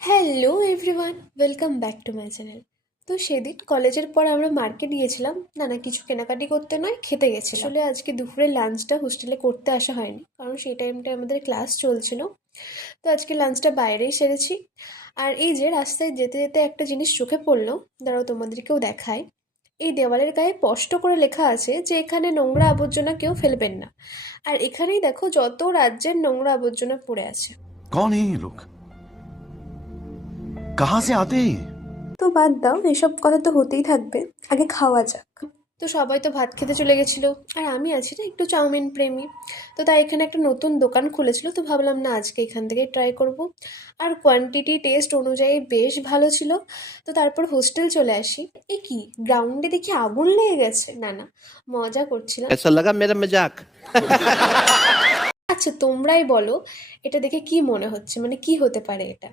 Hello everyone, welcome back to my channel. তো সেদিন কলেজের পর আমরা মার্কেট গিয়েছিলাম, না কিছু কেনাকাটি করতে নয়, খেতে গেছিলাম। আসলে আজকে দুপুরে লাঞ্চটা হোস্টেলে করতে আসা হয়নি, কারণ সেই টাইমটায় আমাদের ক্লাস চলছিল। তো আজকে লাঞ্চটা বাইরেই সেরেছি। আর এই যে রাস্তায় যেতে যেতে একটা জিনিস চোখে পড়লো, দাঁড়াও তোমাদেরকেও দেখায়। এই দেওয়ালের গায়ে স্পষ্ট করে লেখা আছে যে এখানে নোংরা আবর্জনা কেউ ফেলবেন না। আর এখানেই দেখো যত রাজ্যের নোংরা আবর্জনা পড়ে আছে। कौन है ये लोग? कहाँ से आते हैं ये? তো বাদ দাও, এসব কথা তো হতেই থাকবে, আগে খাওয়া যাক। তো সবাই তো ভাত খেতে চলে গেছিলো, আর আমি আছি না একটু চাউমিন প্রেমী। তো তাই এখানে একটা নতুন দোকান খুলেছিল, তো ভাবলাম না আজকে এখান থেকেই ট্রাই করব। আর কোয়ান্টিটি টেস্ট অনুযায়ী বেশ ভালো ছিল। তো তারপর হোস্টেল চলে আসি। এ কি, গ্রাউন্ডে দেখি আগুন লেগে গেছে! না, মজা করছিলাম। ऐसा लगा मेरा मजाक। আচ্ছা তোমরাই বলো, এটা দেখে কি মনে হচ্ছে, মানে কি হতে পারে এটা?